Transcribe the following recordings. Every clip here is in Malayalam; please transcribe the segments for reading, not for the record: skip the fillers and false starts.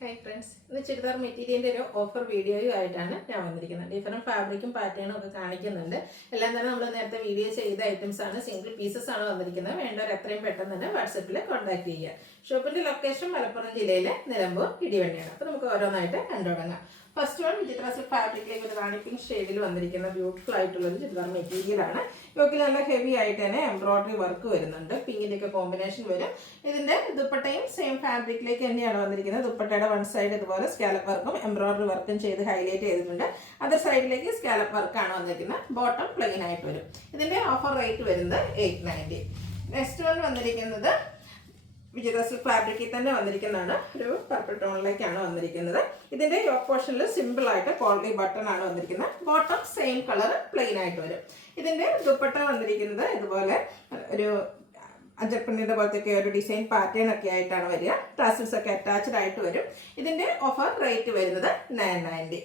ഹായ് ഫ്രണ്ട്സ്, ഇന്ന് ചുരിദാർ മെറ്റീരിയലിൻ്റെ ഒരു ഓഫർ വീഡിയോയുമായിട്ടാണ് ഞാൻ വന്നിരിക്കുന്നത്. ഡിഫറെൻറ്റ് ഫാബ്രിക്കും പാറ്റേണും ഒക്കെ കാണിക്കുന്നുണ്ട്. എല്ലാം തന്നെ നമ്മൾ നേരത്തെ വീഡിയോ ചെയ്ത ഐറ്റംസ് ആണ്, സിംഗിൾ പീസസ് ആണ് വന്നിരിക്കുന്നത്. വേണ്ടവർ എത്രയും പെട്ടെന്ന് തന്നെ വാട്സപ്പിൽ കോൺടാക്ട് ചെയ്യുക. ഷോപ്പിൻ്റെ ലൊക്കേഷൻ മലപ്പുറം ജില്ലയിലെ നിലമ്പൂർ ഇടിവണ്ടിയാണ്. അപ്പോൾ നമുക്ക് ഓരോന്നായിട്ട് കണ്ടു തുടങ്ങാം. ഫസ്റ്റ് വൺ ചിത്ര സിൽക്ക് ഫാബ്രിക്കിലേക്ക് ഒരു റാണി പിങ്ക് ഷെയ്ഡിൽ വന്നിരിക്കുന്ന ബ്യൂട്ടിഫുൾ ആയിട്ടുള്ളൊരു ചുരിദാർ മെറ്റീരിയലാണ്. യോക്കിൽ നല്ല ഹെവി ആയിട്ട് തന്നെ എംബ്രോയിഡറി വർക്ക് വരുന്നുണ്ട്. പിങ്കിൻ്റെ ഒക്കെ കോമ്പിനേഷൻ വരും. ഇതിൻ്റെ ദുപ്പട്ടയും സെയിം ഫാബ്രിക്കിലേക്ക് തന്നെയാണ് വന്നിരിക്കുന്നത്. ദുപ്പട്ടയുടെ വൺ സൈഡ് ഇതുപോലെ സ്കാലപ്പ് വർക്കും എംബ്രോയിഡറി വർക്കും ചെയ്ത് ഹൈലൈറ്റ് ചെയ്തിട്ടുണ്ട്. അതർ സൈഡിലേക്ക് സ്കാലപ്പ് വർക്കാണ് വന്നിരിക്കുന്നത്. ബോട്ടം പ്ലെയിൻ ആയിട്ട് വരും. ഇതിൻ്റെ ഓഫർ റേറ്റ് വരുന്നത് 890. നെക്സ്റ്റ് വൺ വന്നിരിക്കുന്നത് വിചിത്ര സിൽക്ക് ഫാബ്രിക്കിൽ തന്നെ വന്നിരിക്കുന്നതാണ്. ഒരു പർപ്പിൾ ടോണിലേക്കാണ് വന്നിരിക്കുന്നത്. ഇതിൻ്റെ യോക്ക് പോർഷനിൽ സിമ്പിൾ ആയിട്ട് കോളറി ബട്ടൺ ആണ് വന്നിരിക്കുന്നത്. ബോട്ടം സെയിം കളർ പ്ലെയിൻ ആയിട്ട് വരും. ഇതിൻ്റെ ദുപ്പട്ട വന്നിരിക്കുന്നത് ഇതുപോലെ ഒരു അജർപ്പണ്ണിയുടെ പോലത്തെ ഒരു ഡിസൈൻ പാറ്റേൺ ഒക്കെ ആയിട്ടാണ് വരിക. ടാസിൽസ് ഒക്കെ അറ്റാച്ച്ഡ് ആയിട്ട് വരും. ഇതിൻ്റെ ഓഫർ റേറ്റ് വരുന്നത് 990.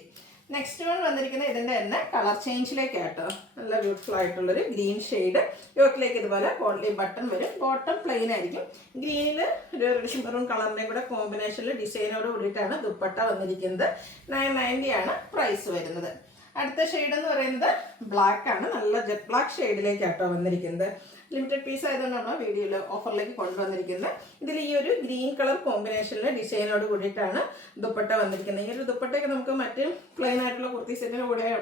നെക്സ്റ്റ് വൺ വന്നിരിക്കുന്നത് ഇതിൻ്റെ തന്നെ കളർ ചേഞ്ചിലേക്ക് കേട്ടോ. നല്ല ബ്യൂട്ടിഫുൾ ആയിട്ടുള്ളൊരു ഗ്രീൻ ഷെയ്ഡ്. യോക്കിലേക്ക് ഇതുപോലെ കോളറി ബട്ടൺ വരും. ബോട്ടം പ്ലെയിൻ ആയിരിക്കും. ഗ്രീനിൽ ഒരു റെഡിഷ് മെറൂൺ കളറിൻ്റെ കൂടെ കോമ്പിനേഷനിൽ ഡിസൈനോട് കൂടിയിട്ടാണ് ദുപ്പട്ട വന്നിരിക്കുന്നത്. 990 ആണ് പ്രൈസ് വരുന്നത്. അടുത്ത ഷെയ്ഡ് എന്ന് പറയുന്നത് ബ്ലാക്ക് ആണ്. നല്ല ജെറ്റ് ബ്ലാക്ക് ഷെയ്ഡിലേക്കാട്ടോ വന്നിരിക്കുന്നത്. ലിമിറ്റഡ് പീസ് ആയതുകൊണ്ടാണ് വീഡിയോയിൽ ഓഫറിലേക്ക് കൊണ്ടുവന്നിരിക്കുന്നത്. ഇതിൽ ഈ ഒരു ഗ്രീൻ കളർ കോമ്പിനേഷനിൽ ഡിസൈനോട് കൂടിയിട്ടാണ് ദുപ്പട്ട വന്നിരിക്കുന്നത്. ഈ ഒരു ദുപ്പട്ടയൊക്കെ നമുക്ക് മറ്റ് പ്ലെയിൻ ആയിട്ടുള്ള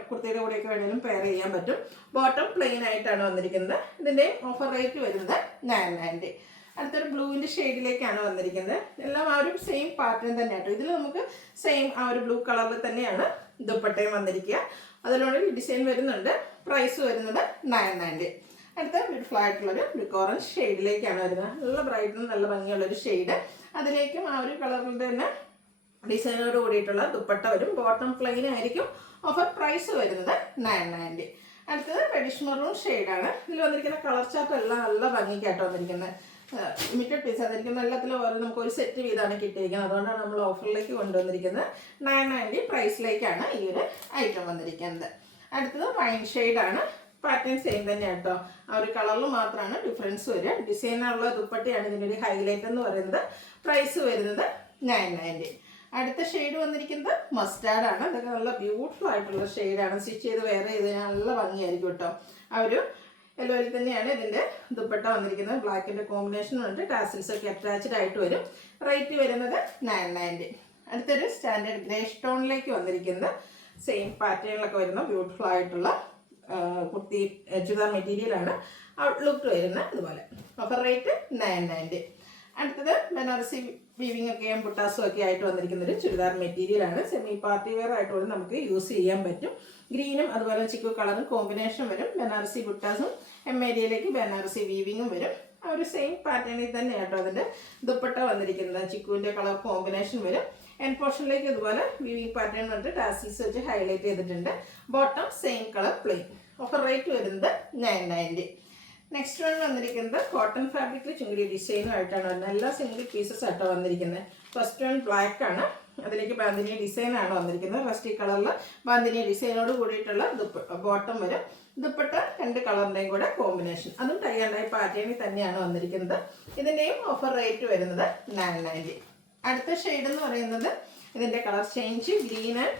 കുർത്തിയുടെ കൂടെയൊക്കെ വേണമെങ്കിലും പെയർ ചെയ്യാൻ പറ്റും. ബോട്ടം പ്ലെയിൻ ആയിട്ടാണ് വന്നിരിക്കുന്നത്. ഇതിൻ്റെ ഓഫർ റേറ്റ് വരുന്നത് 990. അടുത്തൊരു ബ്ലൂവിൻ്റെ ഷെയ്ഡിലേക്കാണ് വന്നിരിക്കുന്നത്. എല്ലാം ആ ഒരു സെയിം പാറ്റേൺ തന്നെയാട്ടോ. ഇതിൽ നമുക്ക് സെയിം ആ ഒരു ബ്ലൂ കളറിൽ തന്നെയാണ് ദുപ്പട്ടയും വന്നിരിക്കുക. അതിലൂടെ ഡിസൈൻ വരുന്നുണ്ട്. പ്രൈസ് വരുന്നത് 990. അടുത്ത ബ്യൂട്ടിഫുൾ ആയിട്ടുള്ളൊരു ബ്രിക്ക് ഓറഞ്ച് ഷെയ്ഡിലേക്കാണ് വരുന്നത്. നല്ല ബ്രൈറ്റും നല്ല ഭംഗിയുള്ളൊരു ഷെയ്ഡ്. അതിലേക്കും ആ ഒരു കളറിൽ തന്നെ ഡിസൈനോട് കൂടിയിട്ടുള്ള ദുപ്പട്ട വരും. ബോട്ടം പ്ലെയിൻ ആയിരിക്കും. ഓഫർ പ്രൈസ് വരുന്നത് 990. അടുത്തത് റെഡിഷ് മെറൂൺ ഷെയ്ഡാണ്. ഇതിൽ വന്നിരിക്കുന്ന കളർ ചാർട്ട് എല്ലാം നല്ല ഭംഗിക്കായിട്ട് വന്നിരിക്കുന്നത്. ലിമിറ്റഡ് പീസ് അതിരിക്കുന്ന എല്ലാത്തിലും ഓരോ നമുക്ക് ഒരു സെറ്റ് വീതമാണ് കിട്ടിയിരിക്കുന്നത്. അതുകൊണ്ടാണ് നമ്മൾ ഓഫറിലേക്ക് കൊണ്ടുവന്നിരിക്കുന്നത്. 990 പ്രൈസിലേക്കാണ് ഈ ഒരു ഐറ്റം വന്നിരിക്കുന്നത്. അടുത്തത് വൈൻ ഷെയ്ഡാണ്. പാറ്റേൺ സെയിം തന്നെയാണ് കേട്ടോ. ആ ഒരു കളറിൽ മാത്രമാണ് ഡിഫറൻസ് വരിക. ഡിസൈനുള്ള ദുപ്പട്ടയാണ് ഇതിൻ്റെ ഒരു ഹൈലൈറ്റ് എന്ന് പറയുന്നത്. പ്രൈസ് വരുന്നത് 990. അടുത്ത ഷെയ്ഡ് വന്നിരിക്കുന്നത് മസ്റ്റാർഡാണ്. അതൊക്കെ നല്ല ബ്യൂട്ടിഫുൾ ആയിട്ടുള്ള ഷെയ്ഡാണ്. സ്റ്റിച്ച് ചെയ്ത് വെയർ ചെയ്ത് നല്ല ഭംഗിയായിരിക്കും കേട്ടോ. ആ ഒരു യെല്ലോയിൽ തന്നെയാണ് ഇതിൻ്റെ ദുപ്പട്ട വന്നിരിക്കുന്നത്. ബ്ലാക്കിൻ്റെ കോമ്പിനേഷനും ഉണ്ട്. ടാസിൽസ് ഒക്കെ അറ്റാച്ച്ഡ് ആയിട്ട് വരും. റേറ്റ് വരുന്നത് 990. അടുത്തൊരു സ്റ്റാൻഡേർഡ് ഗ്രേ സ്റ്റോണിലേക്ക് വന്നിരിക്കുന്നത് സെയിം പാറ്റേണിലൊക്കെ വരുന്ന ബ്യൂട്ടിഫുൾ ആയിട്ടുള്ള കുർത്തി ചുരിദാർ മെറ്റീരിയലാണ്. ഔട്ട്ലുക്ക് വരുന്നത് അതുപോലെ. Offer rate 990. അടുത്തത് ബനാറസി വീവിംഗ് ഒക്കെ ബുട്ടാസും ഒക്കെ ആയിട്ട് വന്നിരിക്കുന്ന ഒരു ചുരിദാർ മെറ്റീരിയലാണ്. സെമി പാർട്ടി വെയർ ആയിട്ട് കൂടി നമുക്ക് യൂസ് ചെയ്യാൻ പറ്റും. ഗ്രീനും അതുപോലെ ചിക്കു കളറും കോമ്പിനേഷൻ വരും. ബനാറസി ബുട്ടാസും ഏരിയയിലേക്ക് ബനാറസി വീവിങ്ങും വരും. ആ ഒരു സെയിം പാറ്റേണിൽ തന്നെ കേട്ടോ അതിൻ്റെ ദുപ്പട്ട വന്നിരിക്കുന്നത്. ചിക്കുവിൻ്റെ കളർ കോമ്പിനേഷൻ വരും. എൻ പോർഷനിലേക്ക് ഇതുപോലെ വീവിംഗ് പാറ്റേൺ വന്നിട്ട് ടാസിൽസ് വെച്ച് ഹൈലൈറ്റ് ചെയ്തിട്ടുണ്ട്. Bottom same colour plain. Offer rate വരുന്നത് 990. നെക്സ്റ്റ് വൺ വന്നിരിക്കുന്നത് കോട്ടൺ ഫാബ്രിക്കിൽ ചുങ്കടി ഡിസൈനും ആയിട്ടാണ് വരുന്നത്. എല്ലാ സിംഗിൾ പീസസ് ആയിട്ടോ വന്നിരിക്കുന്നത്. ഫസ്റ്റ് വൺ ബ്ലാക്ക് ആണ്. അതിലേക്ക് ബാന്തിനി ഡിസൈനാണ് വന്നിരിക്കുന്നത്. റസ്റ്റി കളറിൽ ബാന്തിനി ഡിസൈനോട് കൂടിയിട്ടുള്ള ബോട്ടം വരും. ദുപ്പട്ട രണ്ട് കളറിൻ്റെയും കൂടെ കോമ്പിനേഷൻ. അതും ടൈ ആൻഡ് ഡൈ പാറ്റേണിൽ തന്നെയാണ് വന്നിരിക്കുന്നത്. ഇതിൻ്റെയും ഓഫർ റേറ്റ് വരുന്നത് 990. അടുത്ത ഷെയ്ഡ് എന്ന് പറയുന്നത് ഇതിൻ്റെ കളർ ചേഞ്ച് ഗ്രീൻ ആൻഡ്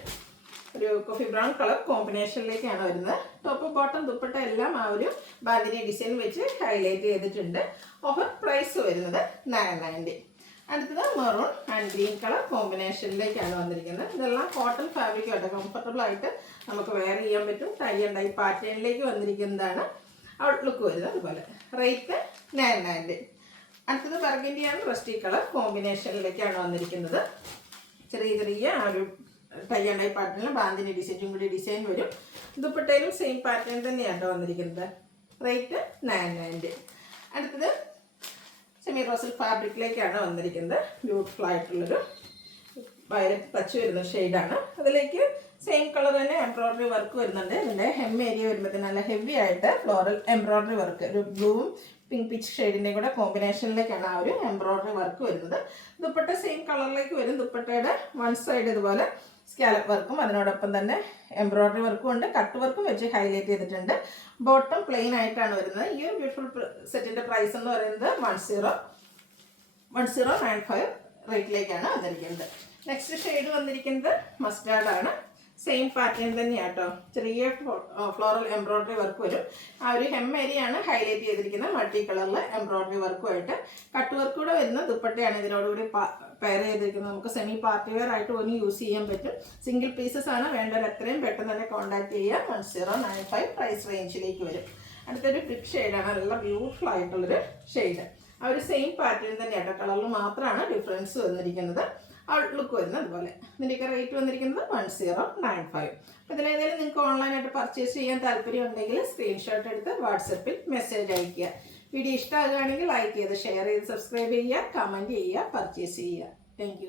ഒരു കോഫി ബ്രൗൺ കളർ കോമ്പിനേഷനിലേക്കാണ് വരുന്നത്. ടോപ്പ് ബോട്ടം ദുപ്പട്ട എല്ലാം ആ ഒരു ബാന്തിനി ഡിസൈൻ വെച്ച് ഹൈലൈറ്റ് ചെയ്തിട്ടുണ്ട്. ഓഫർ പ്രൈസ് വരുന്നത് 990. അടുത്തത് മെറൂൺ ആൻഡ് ഗ്രീൻ കളർ കോമ്പിനേഷനിലേക്കാണ് വന്നിരിക്കുന്നത്. ഇതെല്ലാം കോട്ടൺ ഫാബ്രിക് ആയിട്ട് കംഫർട്ടബിൾ ആയിട്ട് നമുക്ക് വെയർ ചെയ്യാൻ പറ്റും. ടൈ ആൻഡ് ഡൈ പാറ്റേണിലേക്ക് വന്നിരിക്കുന്നതാണ്. ഔട്ട്ലുക്ക് വരുന്നത് അതുപോലെ. റേറ്റ് 990. അടുത്തത് ബർഗൻഡിയാണ്. റസ്റ്റി കളർ കോമ്പിനേഷനിലേക്കാണ് വന്നിരിക്കുന്നത്. ചെറിയ ചെറിയ ആ ഒരു ടൈ ആൻഡ് ഡൈ പാറ്റേണിൽ ബാന്തിനി ഡിസൈൻ ചുങ്കുടി ഡിസൈൻ വരും. ദുപ്പട്ടയിലും സെയിം പാറ്റേൺ തന്നെയാണ് വന്നിരിക്കുന്നത്. റേറ്റ് 990. അടുത്തത് സെമി റോസൽ ഫാബ്രിക്കിലേക്കാണ് വന്നിരിക്കുന്നത്. ബ്യൂട്ടിഫുൾ ആയിട്ടുള്ളൊരു വയലറ്റ് ടച്ച് വരുന്ന ഷെയ്ഡാണ്. അതിലേക്ക് സെയിം കളർ തന്നെ എംബ്രോയിഡറി വർക്ക് വരുന്നുണ്ട്. ഇതിൻ്റെ ഹെം ഏരിയ വരുമ്പോഴത്തേന് നല്ല ഹെവി ആയിട്ട് ഫ്ലോറൽ എംബ്രോയിഡറി വർക്ക് ഒരു ബ്ലൂവും പിങ്ക് പിച്ച് ഷെയ്ഡിൻ്റെ കൂടെ കോമ്പിനേഷനിലേക്കാണ് ആ ഒരു എംബ്രോയിഡറി വർക്ക് വരുന്നത്. ദുപ്പട്ട സെയിം കളറിലേക്ക് വരും. ദുപ്പട്ടയുടെ വൺ സൈഡ് ഇതുപോലെ സ്കാലപ്പ് വർക്കും അതിനോടൊപ്പം തന്നെ എംബ്രോയിഡറി വർക്കും ഉണ്ട്. കട്ട് വർക്കും വെച്ച് ഹൈലൈറ്റ് ചെയ്തിട്ടുണ്ട്. ബോട്ടം പ്ലെയിൻ ആയിട്ടാണ് വരുന്നത്. ഈ ഒരു ബ്യൂട്ടിഫുൾ സെറ്റിൻ്റെ പ്രൈസ് എന്ന് പറയുന്നത് 1095. റേറ്റിലേക്കാണ് വന്നിരിക്കുന്നത്. നെക്സ്റ്റ് ഷെയ്ഡ് വന്നിരിക്കുന്നത് മസ്റ്റാർഡാണ്. സെയിം പാറ്റേൺ തന്നെയാണ് കേട്ടോ. ചെറിയ ഫ്ലോറൽ എംബ്രോയ്ഡറി വർക്ക് വരും. ആ ഒരു ഹെം ഏരിയയാണ് ഹൈലൈറ്റ് ചെയ്തിരിക്കുന്നത് മൾട്ടി കളറിൽ എംബ്രോയ്ഡറി വർക്കുമായിട്ട്. കട്ട് വർക്ക് കൂടെ വരുന്ന ദുപ്പട്ടയാണ് ഇതിനോടുകൂടി പെയർ ചെയ്തിരിക്കുന്നത്. നമുക്ക് സെമി പാർട്ടി വെയർ ആയിട്ട് പോലും യൂസ് ചെയ്യാൻ പറ്റും. സിംഗിൾ പീസസ് ആണ് വേണ്ടത്. എത്രയും പെട്ടെന്ന് തന്നെ കോൺടാക്ട് ചെയ്യുക. 1095 പ്രൈസ് റേഞ്ചിലേക്ക് വരും. അടുത്തൊരു ബ്രിക്ക് ഷെയ്ഡാണ്. നല്ല ബ്യൂട്ടിഫുൾ ആയിട്ടുള്ളൊരു ഷെയ്ഡ്. ആ ഒരു സെയിം പാറ്റേൺ തന്നെയാണ്. കളറിൽ മാത്രമാണ് ഡിഫറൻസ് വന്നിരിക്കുന്നത്. ഔട്ട്ലുക്ക് വരുന്നത് അതുപോലെ. ഇതിൻ്റെയൊക്കെ റേറ്റ് വന്നിരിക്കുന്നത് 1095. അപ്പോൾ ഇതിലേതെങ്കിലും നിങ്ങൾക്ക് ഓൺലൈനായിട്ട് പർച്ചേസ് ചെയ്യാൻ താല്പര്യം ഉണ്ടെങ്കിൽ സ്ക്രീൻഷോട്ട് എടുത്ത് വാട്സപ്പിൽ മെസ്സേജ് അയയ്ക്കുക. വീഡിയോ ഇഷ്ടമാകുകയാണെങ്കിൽ ലൈക്ക് ചെയ്ത് ഷെയർ ചെയ്ത് സബ്സ്ക്രൈബ് ചെയ്യുക, കമൻറ്റ് ചെയ്യുക, പർച്ചേസ് ചെയ്യുക. താങ്ക്